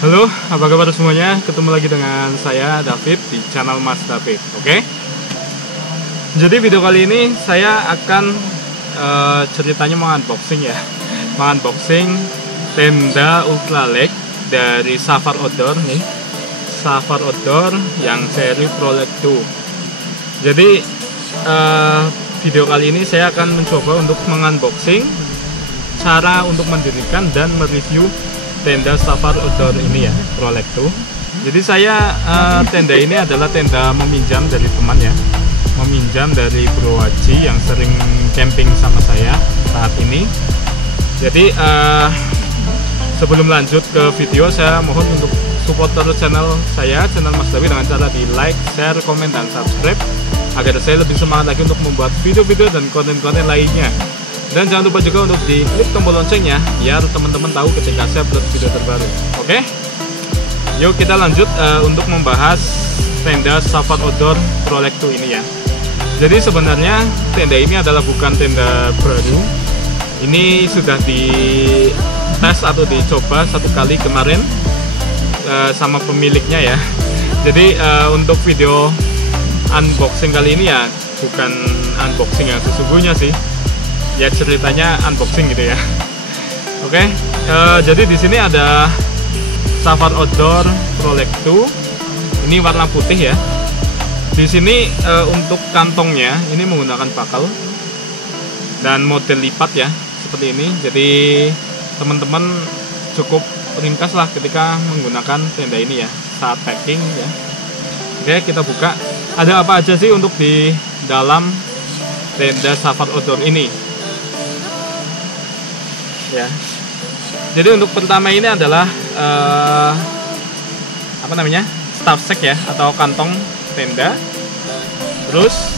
Halo, apa kabar semuanya? Ketemu lagi dengan saya David di channel Mas David. Oke. Jadi video kali ini saya akan ceritanya mengunboxing ya. Mengunboxing tenda ultralight dari Safar Outdoor nih. Safar Outdoor yang seri ProLite 2. Jadi video kali ini saya akan mencoba untuk mengunboxing cara untuk mendirikan dan mereview tenda Safar Outdoor ini ya, ProLite 2. Jadi saya tenda ini adalah tenda meminjam dari teman ya, meminjam dari Bro Haji yang sering camping sama saya saat ini. Jadi sebelum lanjut ke video, saya mohon untuk supporter channel saya, channel Mas David, dengan cara di like, share, komen, dan subscribe agar saya lebih semangat lagi untuk membuat video-video dan konten-konten lainnya. Dan jangan lupa juga untuk diklik tombol loncengnya biar teman-teman tahu ketika saya upload video terbaru. Oke? Yuk kita lanjut untuk membahas tenda Safar Outdoor ProLite 2 ini ya. Jadi sebenarnya tenda ini adalah bukan tenda baru. Ini sudah dites atau dicoba satu kali kemarin sama pemiliknya ya. Jadi untuk video unboxing kali ini ya bukan unboxing yang sesungguhnya sih. Ya ceritanya unboxing gitu ya. Oke, jadi di sini ada Safar Outdoor ProLite 2. Ini warna putih ya. Di sini untuk kantongnya ini menggunakan bakal dan model lipat ya, seperti ini. Jadi teman-teman cukup ringkas lah ketika menggunakan tenda ini ya saat packing ya. Oke, kita buka. Ada apa aja sih untuk di dalam tenda Safar Outdoor ini? Ya, jadi untuk pertama ini adalah stuff sack ya, atau kantong tenda. Terus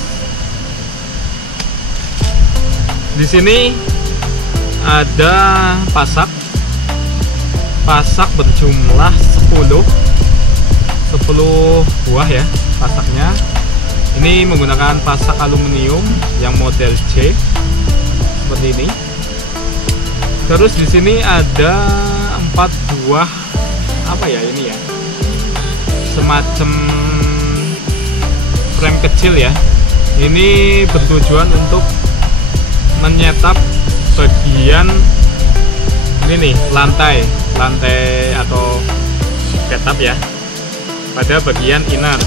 di sini ada pasak berjumlah 10 buah ya pasaknya. Ini menggunakan pasak aluminium yang model C seperti ini. Terus di sini ada 4 buah apa ya ini ya, semacam frame kecil ya. Ini bertujuan untuk menyetap bagian ini nih, lantai atau setup ya pada bagian inner.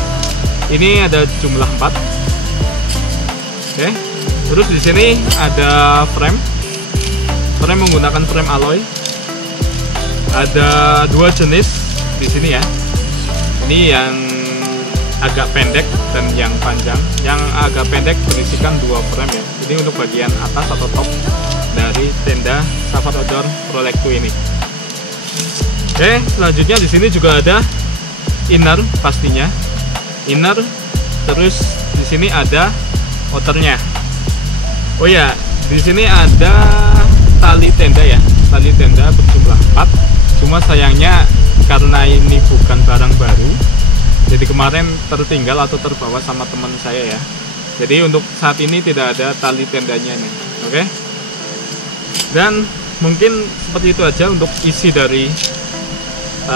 Ini ada jumlah 4. Oke. Terus di sini ada frame menggunakan frame alloy. Ada 2 jenis di sini ya. Ini yang agak pendek dan yang panjang. Yang agak pendek berisikan 2 frame ya. Ini untuk bagian atas atau top dari tenda Safar Outdoor ProLite 2 ini. Oke, selanjutnya di sini juga ada inner pastinya. Inner, terus di sini ada outernya. Oh ya, di sini ada tali tenda ya, tali tenda berjumlah 4. Cuma sayangnya karena ini bukan barang baru, jadi kemarin tertinggal atau terbawa sama teman saya ya. Jadi untuk saat ini tidak ada tali tendanya nih. Oke. Dan mungkin seperti itu aja untuk isi dari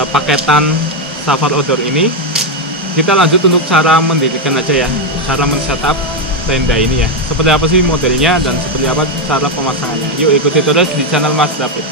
paketan Safar Outdoor ini. Kita lanjut untuk cara mendirikan aja ya, cara men-setup tenda ini ya. Seperti apa sih modelnya dan seperti apa cara pemasangannya. Yuk ikuti terus di channel Mas David.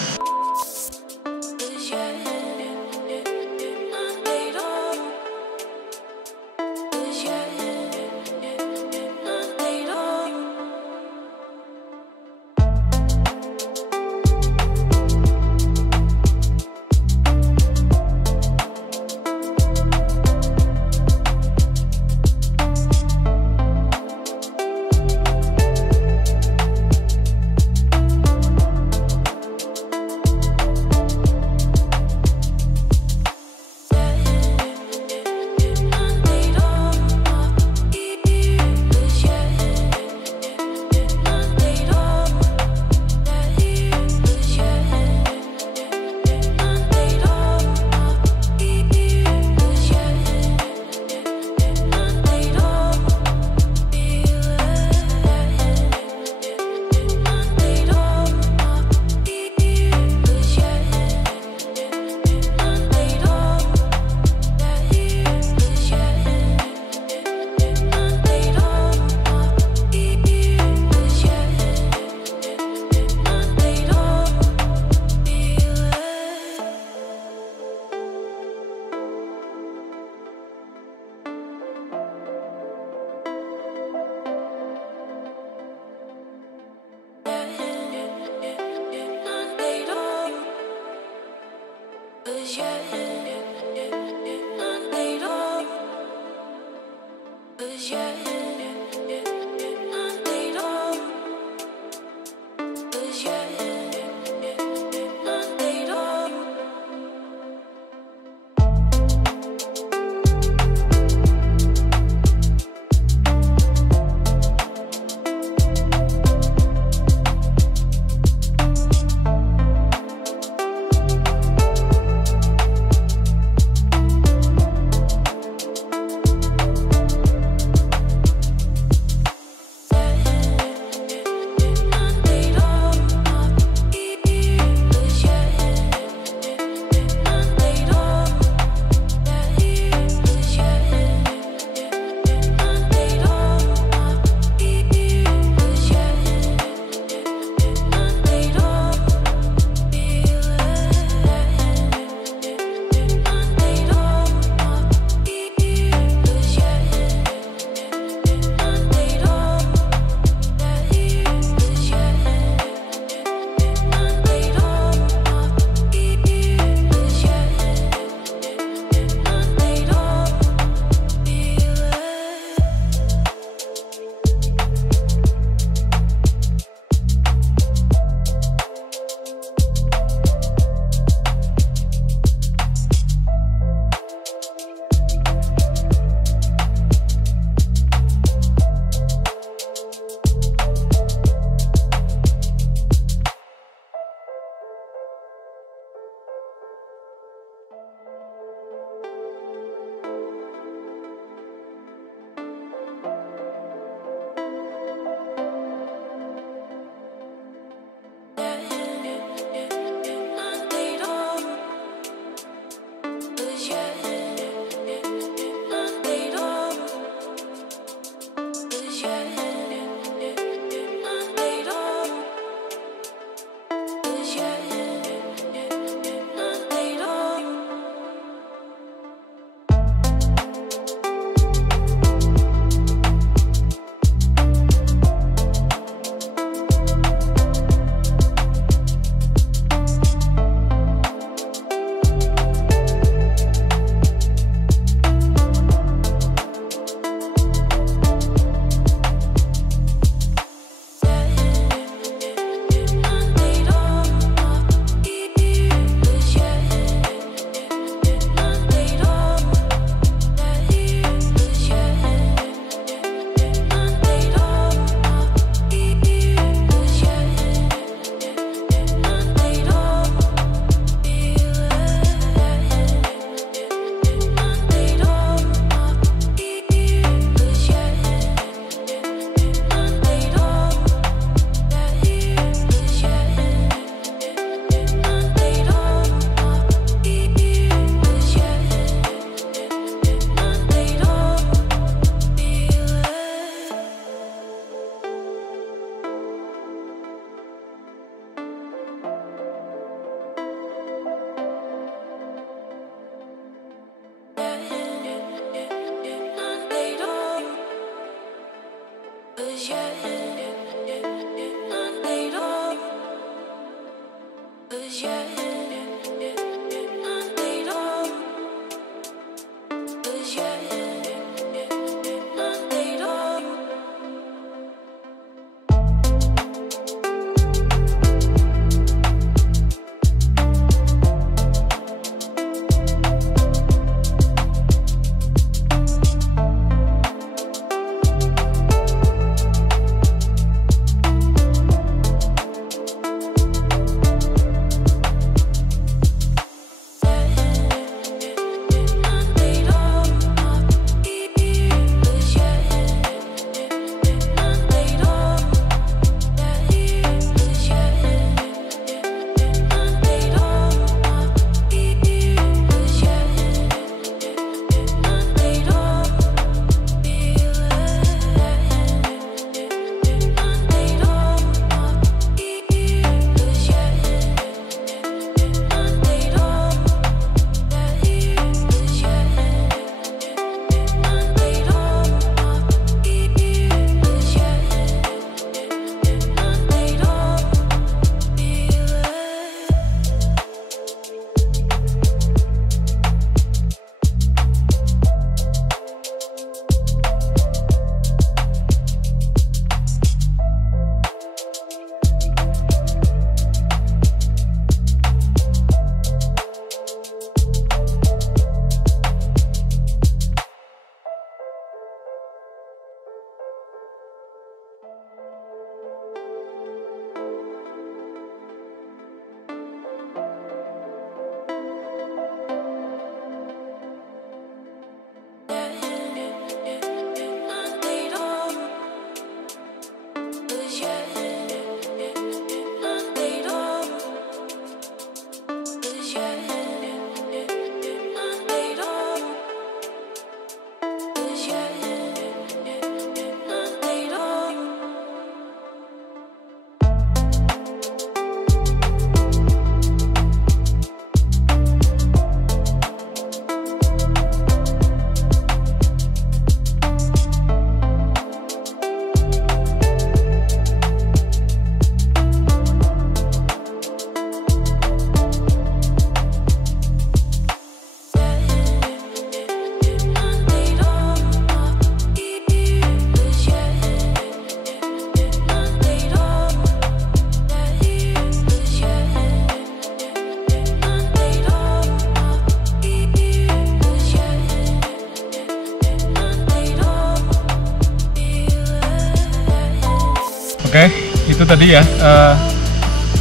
itu tadi ya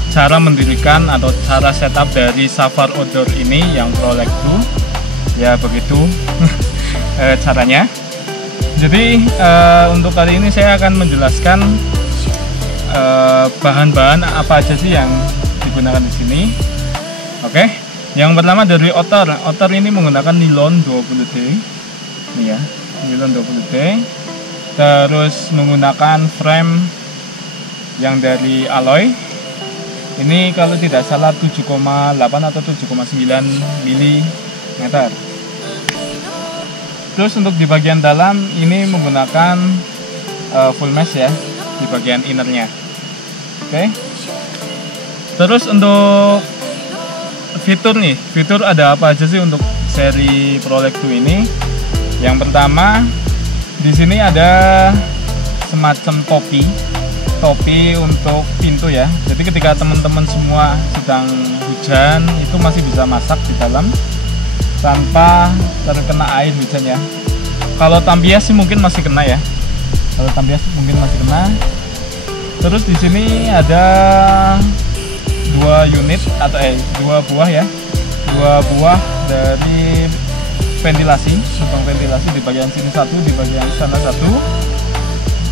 cara mendirikan atau cara setup dari Safar Outdoor ini yang Prolect 2 ya, begitu caranya. Jadi untuk kali ini saya akan menjelaskan bahan-bahan apa aja sih yang digunakan di sini. Oke, yang pertama dari outer. Outer ini menggunakan nilon 20D, ini ya, nilon 20D. Terus menggunakan frame yang dari alloy. Ini kalau tidak salah 7,8 atau 7,9 mm. Terus untuk di bagian dalam ini menggunakan full mesh ya, di bagian innernya. Oke. Terus untuk fitur nih, fitur ada apa aja sih untuk seri Prolect 2 ini? Yang pertama, di sini ada semacam topi untuk pintu ya. Jadi ketika teman-teman semua sedang hujan itu masih bisa masak di dalam tanpa terkena air hujan ya. Kalau tampias sih mungkin masih kena ya. Terus di sini ada dua buah ya. Dua buah dari ventilasi, lubang ventilasi di bagian sini satu, di bagian sana satu.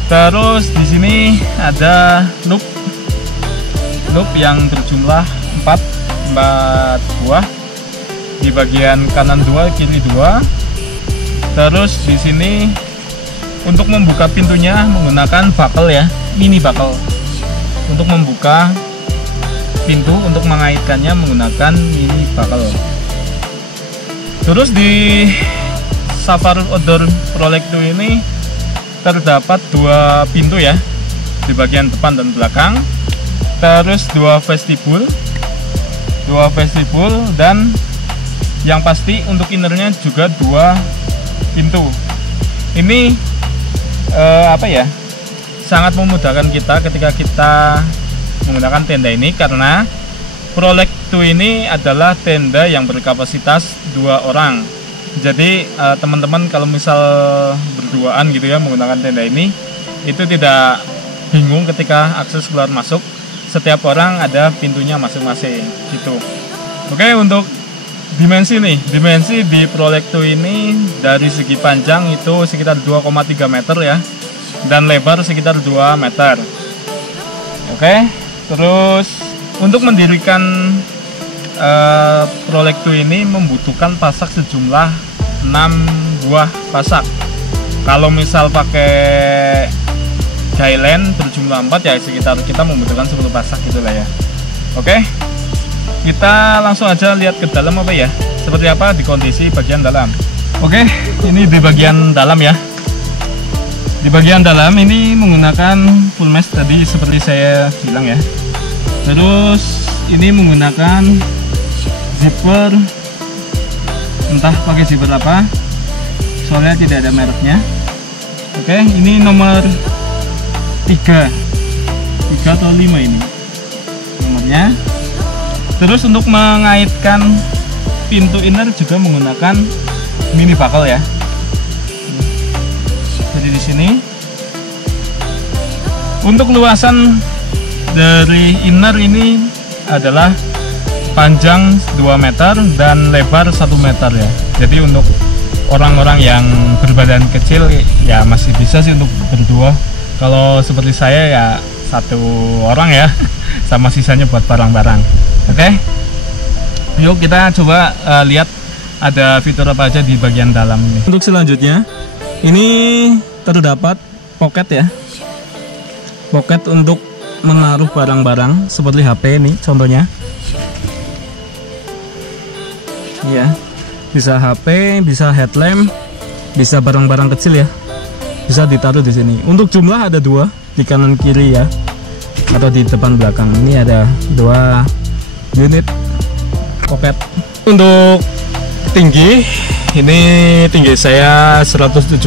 Terus di sini ada loop yang berjumlah 4 buah, di bagian kanan 2, kiri 2. Terus di sini untuk membuka pintunya menggunakan buckle ya, mini buckle. Untuk membuka pintu, untuk mengaitkannya menggunakan mini buckle. Terus di Safar Outdoor Prolect 2 ini terdapat 2 pintu ya, di bagian depan dan belakang. Terus 2 vestibul dan yang pasti untuk innernya juga 2 pintu. Ini sangat memudahkan kita ketika kita menggunakan tenda ini, karena Prolect 2 ini adalah tenda yang berkapasitas 2 orang. Jadi teman-teman kalau misal berduaan gitu ya menggunakan tenda ini, itu tidak bingung ketika akses keluar masuk. Setiap orang ada pintunya masing-masing gitu. Oke, untuk dimensi di Prolect 2 ini dari segi panjang itu sekitar 2,3 meter ya, dan lebar sekitar 2 meter. Oke, terus untuk mendirikan Prolect 2 ini membutuhkan pasak sejumlah 6 buah pasak. Kalau misal pakai Highland berjumlah 4 ya, sekitar kita membutuhkan 10 pasak gitulah ya. Oke, kita langsung aja lihat ke dalam apa ya, seperti apa di kondisi bagian dalam. Oke, ini di bagian dalam ya. Di bagian dalam ini menggunakan full mesh tadi seperti saya bilang ya. Terus ini menggunakan zipper, entah pakai zipper apa, soalnya tidak ada mereknya. Oke, ini nomor 3 atau 5 ini nomornya. Terus untuk mengaitkan pintu inner juga menggunakan mini buckle ya. Jadi di sini untuk luasan dari inner ini adalah panjang 2 meter dan lebar 1 meter ya. Jadi untuk orang-orang yang berbadan kecil ya masih bisa sih untuk berdua. Kalau seperti saya ya 1 orang ya, sama sisanya buat barang-barang. Oke, yuk kita coba lihat ada fitur apa aja di bagian dalam ini. Untuk selanjutnya ini terdapat pocket ya, pocket untuk menaruh barang-barang seperti HP ini contohnya. Ya, bisa HP, bisa headlamp, bisa barang-barang kecil ya, bisa ditaruh di sini. Untuk jumlah ada 2 di kanan kiri ya, atau di depan belakang. Ini ada 2 unit pocket. Untuk tinggi, ini tinggi saya 178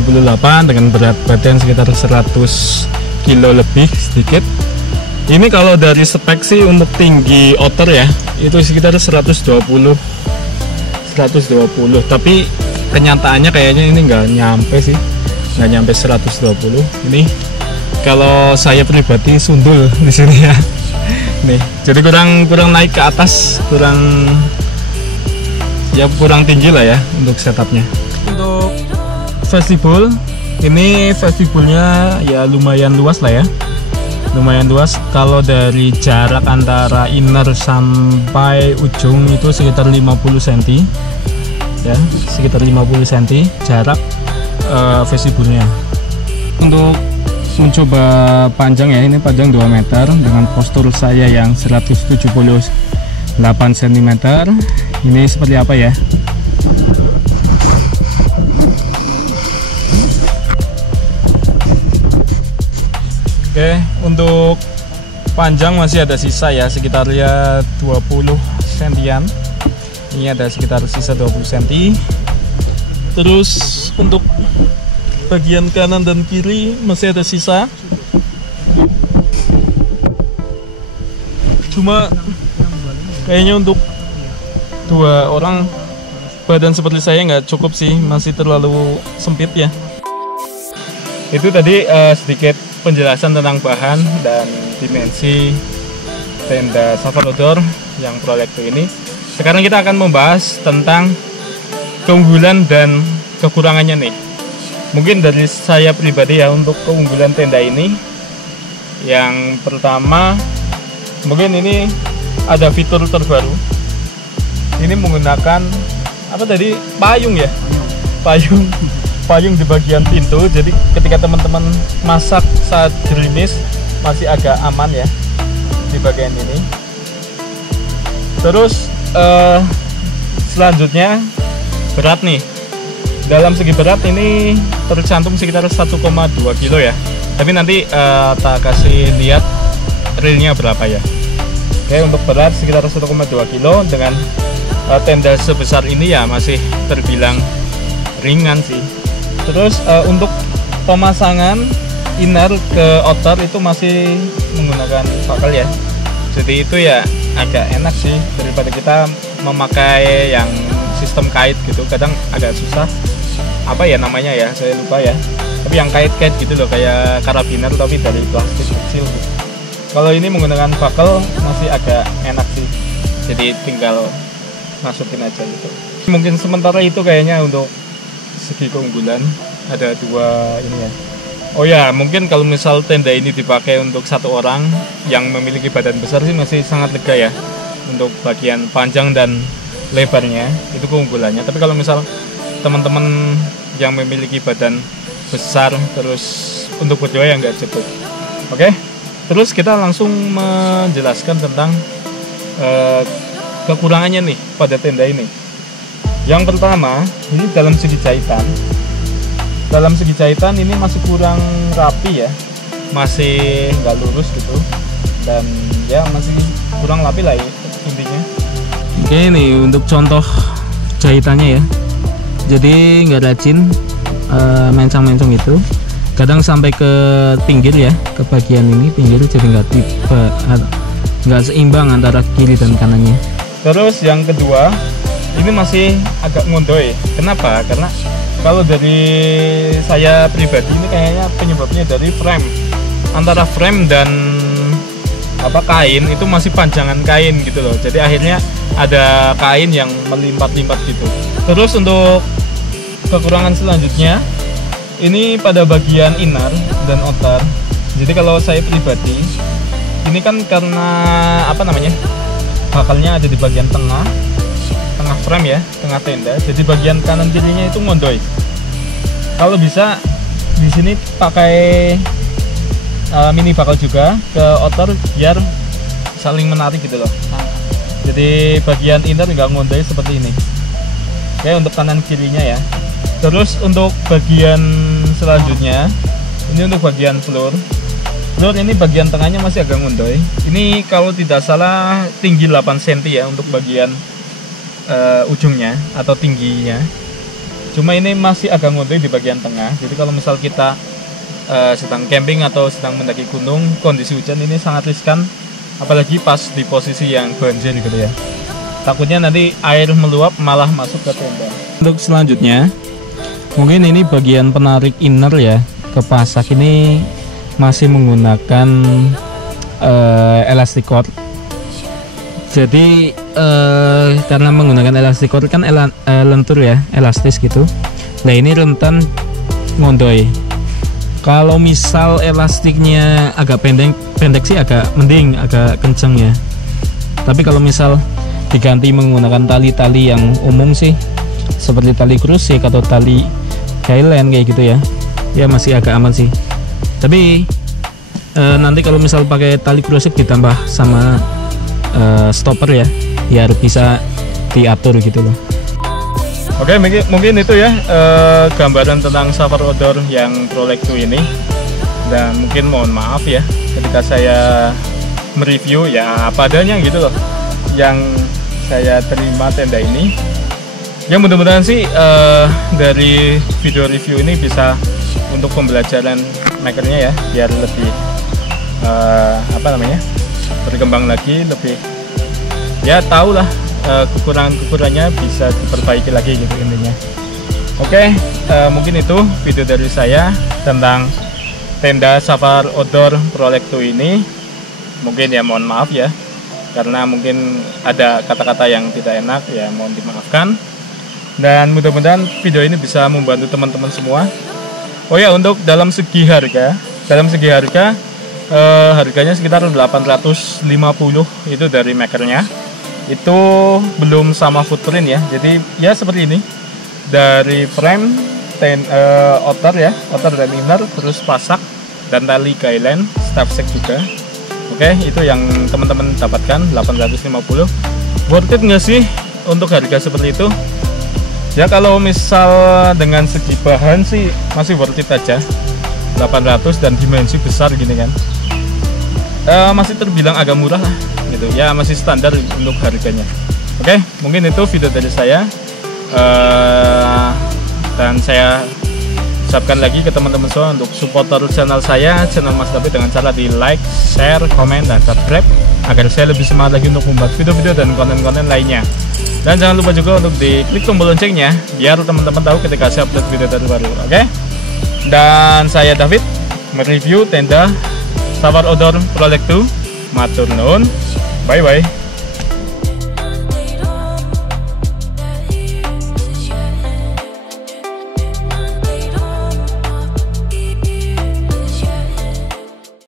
dengan berat badan sekitar 100 kilo lebih sedikit. Ini kalau dari spek sih untuk tinggi outer ya, itu sekitar 120, tapi kenyataannya kayaknya ini nggak nyampe sih, nggak nyampe 120. Ini Kalau saya pribadi sundul di sini ya. Nih, jadi kurang naik ke atas, kurang tinggi lah ya untuk setupnya. Untuk vestibul, ini vestibulnya ya lumayan luas lah ya. Lumayan luas. Kalau dari jarak antara inner sampai ujung itu sekitar 50 cm ya, sekitar 50 cm jarak vestibulnya. Untuk mencoba panjang ya, ini panjang 2 meter dengan postur saya yang 178 cm. Ini seperti apa ya? Oke, untuk panjang masih ada sisa ya, sekitar ya 20 cm. Ini ada sekitar sisa 20 cm. Terus untuk bagian kanan dan kiri masih ada sisa. Cuma kayaknya untuk 2 orang badan seperti saya nggak cukup sih, masih terlalu sempit ya. Itu tadi sedikit penjelasan tentang bahan dan dimensi tenda Safari Outdoor yang Prolecto ini. Sekarang kita akan membahas tentang keunggulan dan kekurangannya nih. Mungkin dari saya pribadi ya, untuk keunggulan tenda ini, yang pertama mungkin ini ada fitur terbaru. Ini menggunakan apa tadi, payung ya, payung di bagian pintu. Jadi ketika teman-teman masak saat gerimis masih agak aman ya di bagian ini. Terus selanjutnya berat nih. Dalam segi berat ini tercantum sekitar 1,2 kilo ya. Tapi nanti tak kasih lihat realnya berapa ya. Oke, untuk berat sekitar 1,2 kilo dengan tenda sebesar ini ya masih terbilang ringan sih. Terus untuk pemasangan inner ke outer itu masih menggunakan buckle ya. Jadi itu ya agak enak sih daripada kita memakai yang sistem kait gitu. Kadang agak susah, apa ya namanya ya, saya lupa ya. Tapi yang kait-kait gitu loh, kayak karabiner tapi dari plastik kecil gitu. Kalau ini menggunakan buckle masih agak enak sih. Jadi tinggal masukin aja gitu. Mungkin sementara itu kayaknya untuk segi keunggulan. Ada 2 ini ya. Oh ya, mungkin kalau misal tenda ini dipakai untuk 1 orang yang memiliki badan besar sih masih sangat lega ya. Untuk bagian panjang dan lebarnya itu keunggulannya. Tapi kalau misal teman-teman yang memiliki badan besar terus untuk berdua ya nggak cukup. Oke, terus kita langsung menjelaskan tentang kekurangannya nih pada tenda ini. Yang pertama, ini dalam segi jahitan. Dalam segi jahitan ini masih kurang rapi ya, masih nggak lurus gitu, dan ya masih kurang rapi lah ya intinya. Oke, nih untuk contoh jahitannya ya. Jadi nggak rajin, mencong-mencong itu. Kadang sampai ke pinggir ya, ke bagian ini pinggir, jadi nggak seimbang antara kiri dan kanannya. Terus yang kedua, ini masih agak ngondoy. Kenapa? Karena kalau dari saya pribadi ini kayaknya penyebabnya dari frame. Antara frame dan kain itu masih panjangan kain gitu loh. Jadi akhirnya ada kain yang melimpat-limpat gitu. Terus untuk kekurangan selanjutnya, ini pada bagian inner dan outer. Jadi kalau saya pribadi, ini kan karena bakalnya ada di bagian tengah frame ya, tengah tenda. Jadi bagian kanan kirinya itu ngondoy. Kalau bisa di sini pakai mini bakal juga ke outer biar saling menarik gitu loh. Jadi bagian inner nggak ngondoy seperti ini. Oke, untuk kanan kirinya ya. Terus untuk bagian selanjutnya, ini untuk bagian floor ini bagian tengahnya masih agak ngondoy. Ini kalau tidak salah tinggi 8 cm ya untuk bagian ujungnya atau tingginya. Cuma ini masih agak ngondoy di bagian tengah. Jadi kalau misal kita sedang camping atau sedang mendaki gunung, kondisi hujan ini sangat riskan, apalagi pas di posisi yang banjir gitu ya. Takutnya nanti air meluap malah masuk ke tenda. Untuk selanjutnya, mungkin ini bagian penarik inner ya, ke pasak ini masih menggunakan elastic cord. Jadi karena menggunakan elastic cord kan lentur ya, elastis gitu. Nah ini rentan ngondoy. Kalau misal elastiknya agak pendek sih agak mending, agak kenceng ya. Tapi kalau misal diganti menggunakan tali-tali yang umum sih, seperti tali krusik atau tali guideline kayak gitu ya, ya masih agak aman sih. Tapi nanti kalau misal pakai tali krusik ditambah sama stopper ya, biar bisa diatur gitu loh. Oke, mungkin itu ya gambaran tentang shower outdoor yang Prolect 2 ini. Dan mungkin mohon maaf ya ketika saya mereview ya apa adanya gitu loh yang saya terima tenda ini. Ya mudah-mudahan sih dari video review ini bisa untuk pembelajaran makernya ya, biar lebih berkembang lagi, lebih ya tahu lah kekurangan-kekurangannya bisa diperbaiki lagi gitu intinya. Oke, mungkin itu video dari saya tentang tenda shower outdoor Prolect 2 ini. Mungkin ya mohon maaf ya karena mungkin ada kata-kata yang tidak enak, ya mohon dimaafkan. Dan mudah-mudahan video ini bisa membantu teman-teman semua. Oh ya, untuk dalam segi harga harganya sekitar 850 itu dari makernya. Itu belum sama footprint ya, jadi ya seperti ini dari frame, outer ya, outer dan inner, terus pasak dan tali guideline, staff set juga. Oke, itu yang teman-teman dapatkan 850. Worth it nggak sih untuk harga seperti itu? Ya kalau misal dengan segi bahan sih masih worth it aja, 800 dan dimensi besar gini kan, masih terbilang agak murah lah gitu ya, masih standar untuk harganya. Oke, mungkin itu video dari saya, dan saya ucapkan lagi ke teman-teman semua untuk supporter channel saya, channel Mas David, dengan cara di like, share, komen, dan subscribe agar saya lebih semangat lagi untuk membuat video-video dan konten-konten lainnya. Dan jangan lupa juga untuk diklik tombol loncengnya biar teman-teman tahu ketika saya upload video terbaru. Oke, dan saya David mereview tenda shower outdoor Prolect 2. Matur nuwun, bye bye.